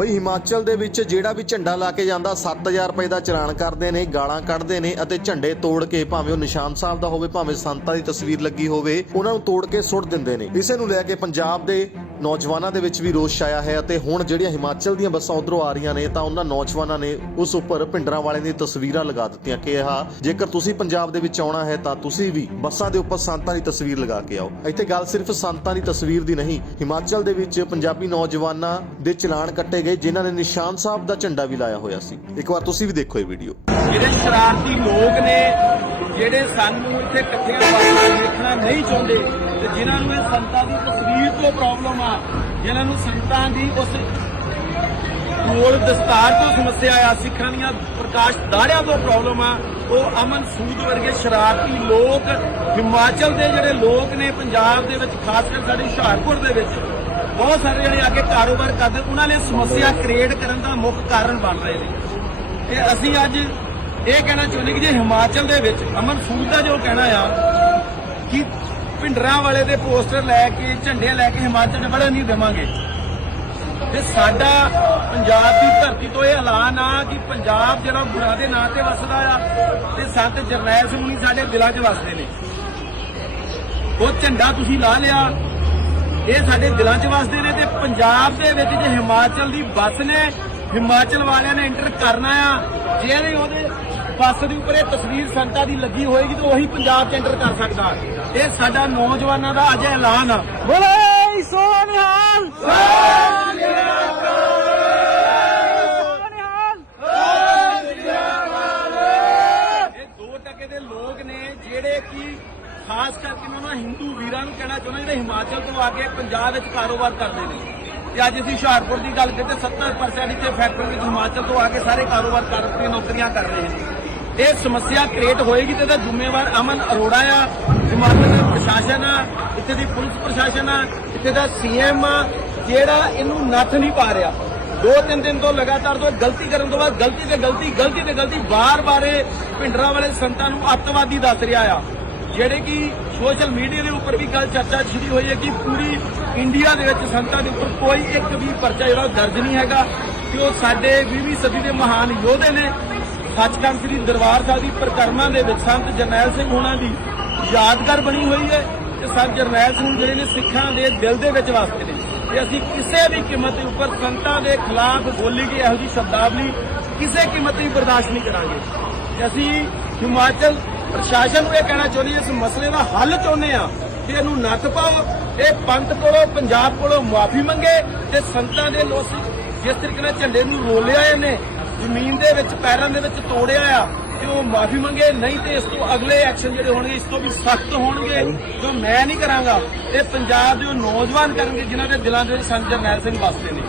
ਬਈ ਹਿਮਾਚਲ ਦੇ ਵਿੱਚ ਜਿਹੜਾ ਵੀ ਝੰਡਾ ਲਾ ਕੇ ਜਾਂਦਾ 7000 ਰੁਪਏ ਦਾ ਚਲਾਨ ਕਰਦੇ ਨੇ, ਗਾਲਾਂ ਕੱਢਦੇ ਨੇ ਅਤੇ ਝੰਡੇ ਤੋੜ ਕੇ ਭਾਵੇਂ ਉਹ ਨਿਸ਼ਾਨ ਸਾਹਿਬ ਦਾ ਹੋਵੇ, ਭਾਵੇਂ ਸੰਤਾਂ ਦੀ ਤਸਵੀਰ ਲੱਗੀ ਹੋਵੇ, ਉਹਨਾਂ ਨੂੰ ਤੋੜ ਕੇ ਸੁੱਟ ਦਿੰਦੇ ਨੇ। ਇਸੇ ਨੂੰ ਲੈ ਕੇ ਪੰਜਾਬ ਦੇ ਨੌਜਵਾਨਾਂ ਦੇ ਵਿੱਚ ਵੀ ਰੋਸ਼ ਛਾਇਆ ਹੈ ਅਤੇ ਹੁਣ ਜਿਹੜੀਆਂ ਹਿਮਾਚਲ ਦੀਆਂ ਬੱਸਾਂ ਉਧਰੋਂ ਆ ਰਹੀਆਂ ਨੇ ਤਾਂ ਉਹਨਾਂ ਨੌਜਵਾਨਾਂ ਨੇ ਉਸ ਉੱਪਰ ਭਿੰਡਰਾਂ ਵਾਲੇ ਦੀਆਂ ਤਸਵੀਰਾਂ ਲਗਾ ਦਿੱਤੀਆਂ ਕਿ ਇਹ ਜੇਕਰ ਤੁਸੀਂ ਪੰਜਾਬ ਦੇ ਵਿੱਚ ਆਉਣਾ ਹੈ ਤਾਂ ਤੁਸੀਂ ਵੀ ਬੱਸਾਂ ਦੇ ਉੱਪਰ ਸੰਤਾਂ ਦੀ ਤਸਵੀਰ ਲਗਾ ਕੇ ਆਓ। ਇੱਥੇ ਗੱਲ ਸਿਰਫ ਸੰਤਾਂ ਦੀ ਤਸਵੀਰ ਦੀ ਨਹੀਂ, ਹਿਮਾਚਲ ਦੇ ਵਿੱਚ ਪੰਜਾਬੀ ਨੌਜਵਾਨਾਂ ਦੇ ਚਲਾਨ ਕੱਟੇ ਗਏ, ਜਿਨ੍ਹਾਂ ਨੇ ਨਿਸ਼ਾਨ ਸਾਹਿਬ ਦਾ ਝੰਡਾ ਵੀ ਲਾਇਆ ਹੋਇਆ ਸੀ। ਇੱਕ ਵਾਰ ਤੁਸੀਂ ਵੀ ਦੇਖੋ ਇਹ ਵੀਡੀਓ ਜਿਹੜੇ ਸ਼ਰਾਰਤੀ ਲੋਕ ਨੇ, ਜਿਹੜੇ ਸਾਨੂੰ ਇੱਥੇ ਇਕੱਠਿਆਂ ਵਾਸਤੇ ਦੇਖਣਾ ਨਹੀਂ ਚਾਹੁੰਦੇ ਤੇ ਜਿਨ੍ਹਾਂ ਨੂੰ ਇਹ ਸੰਤਾਂ ਦੀ ਤਸਵੀਰ ਤੋਂ ਪ੍ਰੋਬਲਮ ਆ, ਜਿਨ੍ਹਾਂ ਨੂੰ ਸੰਤਾਂ ਦੀ ਉਸ ਕੋਲ ਦਸਤਾਰ ਤੋਂ ਸਮੱਸਿਆ ਆ, ਸਿੱਖਾਂ ਦੀਆਂ ਪ੍ਰਕਾਸ਼ ਦਾੜਿਆਂ ਤੋਂ ਪ੍ਰੋਬਲਮ ਆ, ਉਹ ਅਮਨ ਸੂਦ ਵਰਗੇ ਸ਼ਰਾਰਤੀ ਲੋਕ ਹਿਮਾਚਲ ਦੇ ਜਿਹੜੇ ਲੋਕ ਨੇ ਪੰਜਾਬ ਦੇ ਵਿੱਚ, ਖਾਸ ਕਰ ਸਾਡੇ ਹੁਸ਼ਿਆਰਪੁਰ ਦੇ ਵਿੱਚ, ਬਹੁਤ ਸਾਰੇ ਜਿਹੜੇ ਆ ਕੇ ਕਾਰੋਬਾਰ ਕਰਦੇ, ਉਹਨਾਂ ਨੇ ਸਮੱਸਿਆ ਕ੍ਰੀਏਟ ਕਰਨ ਦਾ ਮੁੱਖ ਕਾਰਨ ਬਣ ਰਹੇ ਨੇ। ਤੇ ਅਸੀਂ ਅੱਜ ਇਹ ਕਹਿਣਾ ਚਾਹੁੰਦੇ ਕਿ ਜੇ ਹਿਮਾਚਲ ਦੇ ਵਿੱਚ ਅਮਨ ਸੂਦ ਦਾ ਜੋ ਕਹਿਣਾ ਆ, ਕਿ ਭਿੰਡਰਾਂ ਵਾਲੇ ਦੇ ਪੋਸਟਰ ਲੈ ਕੇ ਝੰਡੇ ਲੈ ਕੇ ਹਿਮਾਚਲ 'ਚ ਵੜਨ ਨਹੀਂ ਦੇਵਾਂਗੇ। ਤੇ ਸਾਡਾ ਪੰਜਾਬ ਦੀ ਧਰਤੀ ਤੋਂ ਇਹ ਐਲਾਨ ਆ ਕਿ ਪੰਜਾਬ ਜਿਹੜਾ ਗੁਰਾਂ ਦੇ ਨਾਂ ਤੇ ਵਸਦਾ ਆ, ਤੇ ਸੰਤ ਜਰਨੈਲ ਸਿੰਘ ਜੀ ਸਾਡੇ ਦਿਲਾਂ 'ਚ ਵਸਦੇ ਨੇ। ਉਹ ਝੰਡਾ ਤੁਸੀਂ ਲਾ ਲਿਆ, ਇਹ ਸਾਡੇ ਦਿਲਾਂ 'ਚ ਵਸਦੇ ਨੇ ਤੇ ਪੰਜਾਬ ਦੇ ਵਿੱਚ ਜੇ ਹਿਮਾਚਲ ਦੀ ਬੱਸ ਨੇ, ਹਿਮਾਚਲ ਵਾਲਿਆਂ ਨੇ ਐਂਟਰ ਕਰਨਾ ਆ, ਜੇ ਉਹਦੇ ਬੱਸ ਦੇ ਉੱਪਰ ਇਹ ਤਸਵੀਰ ਸੰਤਾਂ ਦੀ ਲੱਗੀ ਹੋਏਗੀ, ਤਾਂ ਉਹੀ ਪੰਜਾਬ 'ਚ ਐਂਟਰ ਕਰ ਸਕਦਾ। ਇਹ ਸਾਡਾ ਨੌਜਵਾਨਾਂ ਦਾ ਅੱਜ ਐਲਾਨ ਆ। ਬੋਲੇ ਸੋਨਿਹਾਲ ਦੇ ਲੋਕ ਨੇ ਜਿਹੜੇ ਕਿ ਖਾਸ ਕਰਕੇ ਮੈਂ ਉਹਨਾਂ ਹਿੰਦੂ ਵੀਰਾਂ ਨੂੰ ਕਹਿਣਾ ਚਾਹੁੰਦਾ ਜਿਹੜੇ ਹਿਮਾਚਲ ਤੋਂ ਆ ਕੇ ਪੰਜਾਬ ਵਿੱਚ ਕਾਰੋਬਾਰ ਕਰਦੇ ਨੇ। ਤੇ ਅੱਜ ਅਸੀਂ ਹੁਸ਼ਿਆਰਪੁਰ ਦੀ ਗੱਲ ਕਰਦੇ 70% ਇੱਥੇ ਫੈਕਟਰੀ ਵਿੱਚ ਹਿਮਾਚਲ ਤੋਂ ਆ ਕੇ ਸਾਰੇ ਕਾਰੋਬਾਰ ਕਰਕੇ ਨੌਕਰੀਆਂ ਕਰ ਰਹੇ ਨੇ। ਇਹ ਸਮੱਸਿਆ ਕ੍ਰੀਏਟ ਹੋਏਗੀ ਤੇ ਇਹਦਾ ਜ਼ਿੰਮੇਵਾਰ ਅਮਨ ਅਰੋੜਾ ਆ ਹਿਮਾਚਲ ਦਾ ਪ੍ਰਸ਼ਾਸਨ ਆ, ਇੱਥੇ ਦੀ ਪੁਲਿਸ ਪ੍ਰਸ਼ਾਸਨ ਆ, ਇੱਥੇ ਦਾ ਸੀਐਮ ਆ, ਜਿਹੜਾ ਇਹਨੂੰ ਨੱਥ ਨਹੀਂ ਪਾ ਰਿਹਾ। ਦੋ ਤਿੰਨ ਦਿਨ ਤੋਂ ਲਗਾਤਾਰ ਤੋਂ ਗਲਤੀ ਕਰਨ ਤੋਂ ਬਾਅਦ ਗਲਤੀ ਤੇ ਗਲਤੀ ਗਲਤੀ ਤੇ ਗਲਤੀ ਬਾਰ-ਬਾਰ ਇਹ ਭਿੰਡਰਾਂ ਵਾਲੇ ਸੰਤਾਂ ਨੂੰ ਅੱਤਵਾਦੀ ਦੱਸ ਰਿਹਾ ਆ। ਜਿਹੜੇ ਕਿ ਸੋਸ਼ਲ ਮੀਡੀਆ ਦੇ ਉੱਪਰ ਵੀ ਗੱਲ ਚਰਚਾ ਸ਼ੁਰੂ ਹੋਈ ਹੈ ਕਿ ਪੂਰੀ ਇੰਡੀਆ ਦੇ ਵਿੱਚ ਸੰਤਾਂ ਦੇ ਉੱਪਰ ਕੋਈ ਇੱਕ ਵੀ ਪਰਚਾ ਜਿਹੜਾ ਉਹ ਦਰਜ ਨਹੀਂ ਹੈਗਾ, ਕਿ ਉਹ ਸਾਡੇ 20ਵੀਂ ਸਦੀ ਦੇ ਮਹਾਨ ਯੋਧੇ ਨੇ। ਸੱਚਖੰਡ ਸ੍ਰੀ ਦਰਬਾਰ ਸਾਹਿਬ ਦੀ ਪ੍ਰਕਰਮਾਂ ਦੇ ਵਿੱਚ ਸੰਤ ਜਰਨੈਲ ਸਿੰਘ ਹੋਣਾ ਦੀ ਯਾਦਗਾਰ ਬਣੀ ਹੋਈ ਹੈ ਤੇ ਸੰਤ ਜਰਨੈਲ ਸਿੰਘ ਜਿਹੜੇ ਨੇ ਸਿੱਖਾਂ ਦੇ ਦਿਲ ਦੇ ਵਿੱਚ ਵਸਦੇ ਨੇ। ਤੇ ਅਸੀਂ ਕਿਸੇ ਵੀ ਕੀਮਤ ਦੇ ਉੱਪਰ ਸੰਤਾਂ ਦੇ ਖਿਲਾਫ ਬੋਲੀ ਗਈ ਇਹੋ ਜਿਹੀ ਸ਼ਬਦਾਵਲੀ ਕਿਸੇ ਕੀਮਤ ਤੇ ਵੀ ਬਰਦਾਸ਼ਤ ਨਹੀਂ ਕਰਾਂਗੇ। ਤੇ ਅਸੀਂ ਹਿਮਾਚਲ ਪ੍ਰਸ਼ਾਸਨ ਨੂੰ ਇਹ ਕਹਿਣਾ ਚਾਹੁੰਦੇ ਹਾਂ, ਇਸ ਮਸਲੇ ਦਾ ਹੱਲ ਚਾਹੁੰਦੇ ਆ ਕਿ ਇਹਨੂੰ ਨੱਥ ਪਾਓ, ਇਹ ਪੰਥ ਕੋਲੋਂ, ਪੰਜਾਬ ਕੋਲੋਂ ਮਾਫੀ ਮੰਗੇ ਤੇ ਸੰਤਾਂ ਦੇ ਲੋਕ ਜਿਸ ਤਰੀਕੇ ਨਾਲ ਝੰਡੇ ਨੂੰ ਰੋਲਿਆ ਇਹਨੇ ਜ਼ਮੀਨ ਦੇ ਵਿੱਚ, ਪੈਰਾਂ ਦੇ ਵਿੱਚ ਤੋੜਿਆ ਆ ਤੇ ਉਹ ਮਾਫੀ ਮੰਗੇ, ਨਹੀਂ ਤੇ ਇਸ ਤੋਂ ਅਗਲੇ ਐਕਸ਼ਨ ਜਿਹੜੇ ਹੋਣਗੇ, ਇਸ ਤੋਂ ਵੀ ਸਖਤ ਹੋਣਗੇ, ਜੋ ਮੈਂ ਨਹੀਂ ਕਰਾਂਗਾ, ਇਹ ਪੰਜਾਬ ਦੇ ਉਹ ਨੌਜਵਾਨ ਕਰਨਗੇ, ਜਿਨ੍ਹਾਂ ਦੇ ਦਿਲਾਂ ਦੇ ਵਿੱਚ ਸੰਤ ਜਰਨੈਲ ਸਿੰਘ ਵਸਦੇ ਨੇ।